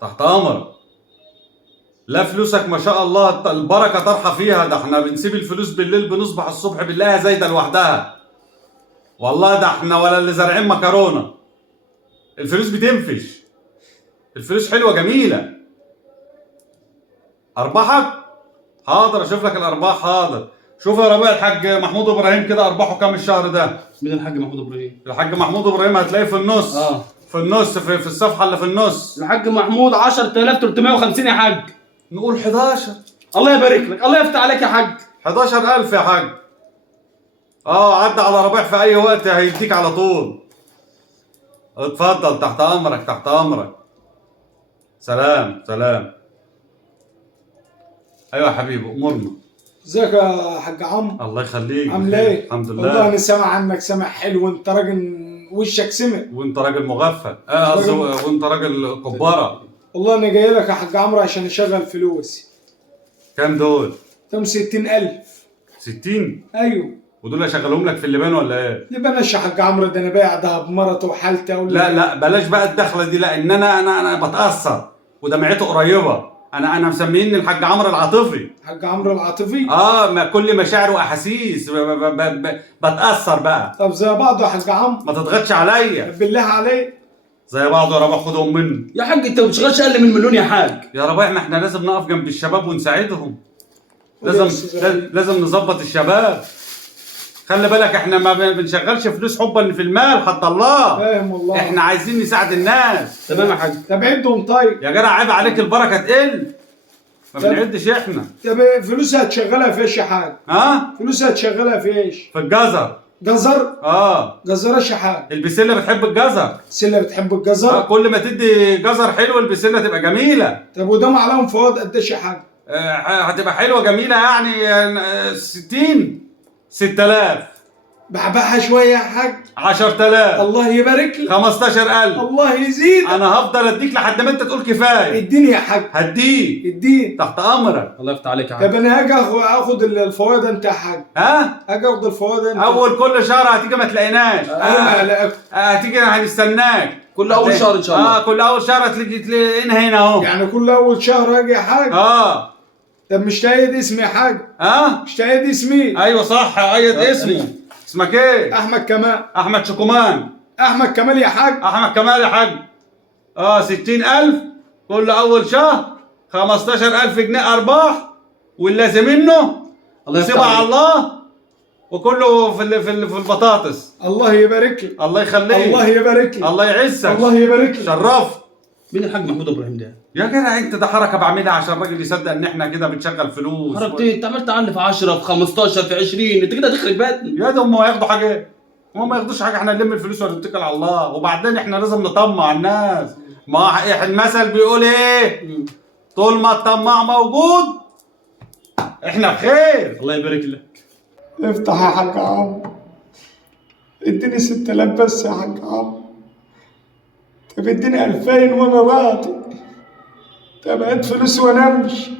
تحت امرك. لا فلوسك ما شاء الله البركه طارحه فيها، ده احنا بنسيب الفلوس بالليل بنصبح الصبح بنلاقيها زايده لوحدها. والله ده احنا ولا اللي زارعين مكرونه. الفلوس بتنفش. الفلوس حلوه جميله. ارباحك؟ حاضر اشوف لك الارباح حاضر. شوف يا ربيع الحاج محمود ابراهيم كده ارباحه كام الشهر ده؟ مين الحاج محمود ابراهيم؟ الحاج محمود ابراهيم هتلاقيه في النص. في النص في الصفحه اللي في النص. الحاج محمود 10350 يا حاج. نقول 11. الله يبارك لك، الله يفتح عليك يا حاج. 11000 يا حاج. عدى على ربيع في اي وقت هيديك على طول. اتفضل تحت امرك تحت امرك. سلام سلام. ايوه يا حبيبي امورنا. ازيك يا حاج عمرو؟ الله يخليك. عامل ايه؟ الحمد لله. والله انا سامع عنك سامع حلو، وانت راجل وشك سمع. وانت راجل مغفل. قصدي وانت راجل كباره. والله انا جاي لك يا حاج عمرو عشان اشغل فلوسي. كام دول؟ كام؟ 60,000. 60؟ ايوه. ودول اشغلهم لك في اللبان ولا ايه؟ ليه بلاش يا حاج عمرو؟ ده انا بايع دهب مرته وحالتي لا بلاش بقى الدخله دي، لان انا بتاثر ودمعته قريبه. انا مسميني الحاج عمرو العاطفي. حاج عمرو العاطفي؟ ما كل مشاعر واحاسيس بتاثر بقى. طب زي بعض يا حاج عمرو. ما تضغطش عليا. بالله عليك. زي بعض يا ربيع خدهم مني. يا حاج انت ما بتشغلش اقل من مليون يا حاج. يا ربيع احنا لازم نقف جنب الشباب ونساعدهم. لازم نظبط الشباب. خلي بالك احنا ما بنشغلش فلوس حبا في المال حتى الله. فاهم والله. احنا عايزين نساعد الناس. تمام يا حاج. طب عدهم طيب. يا جدع عيب عليك البركه تقل. ما بنعدش احنا. طب فلوسها هتشغلها في ايش يا حاج؟ فلوسها هتشغلها في ايش؟ في الجزر. جزر؟ جزر ايش يا حاج؟ البسله بتحب الجزر. البسله بتحب الجزر؟ كل ما تدي جزر حلو البسله تبقى جميله. طب وده عليهم فوائد قد ايش يا حاج؟ هتبقى حلوه جميله يعني 60 بحبحها شويه يا حاج. 10000 الله يبارك لك. 15000 الله يزيد. انا هفضل اديك لحد ما انت تقول كفايه. اديني يا حاج. هديك. اديني تحت امرك. الله يفتح عليك يا حاج. طب انا هاجي اخد الفوائد انت يا حاج. هاجي اخد الفوائد انت. اول كل شهر هتيجي ما تلاقيناش. هتيجي هنستناك كل اول شهر ان شاء الله. كل اول شهر تلاقينا هنا اهو. يعني كل اول شهر هاجي يا حاج. طب مش تايد اسمي يا حاج؟ مش تايد اسمي؟ ايوه صح ايد اسمي. اسمك ايه؟ احمد كمال. احمد شكومان. احمد كمال يا حاج. احمد كمال يا حاج. 60,000 كل اول شهر. 15,000 جنيه ارباح. واللازم منه سيبها على الله. وكله في البطاطس. الله يبارك لك. الله يخليك. الله يبارك لك. الله يعزك. الله يبارك لك. شرفت. مين الحاج محمود ابراهيم ده؟ يا جدع انت ده حركه بعملها عشان الراجل يصدق ان احنا كده بنشغل فلوس. حركة ايه؟ انت عملت عني في 10 في 15 في 20، انت كده هتخرب بيتنا. يا ده هم هياخدوا حاجه؟ هم ما ياخدوش حاجه، احنا نلم الفلوس ونتكل على الله، وبعدين احنا لازم نطمع الناس. ما المثل بيقول ايه؟ طول ما الطماع موجود احنا بخير. الله يبارك لك. افتح يا حاج عمرو. اديني 6000 بس يا حاج عمرو. طب اديني 2000 وانا راضي. طب هات فلوس وانا امشي.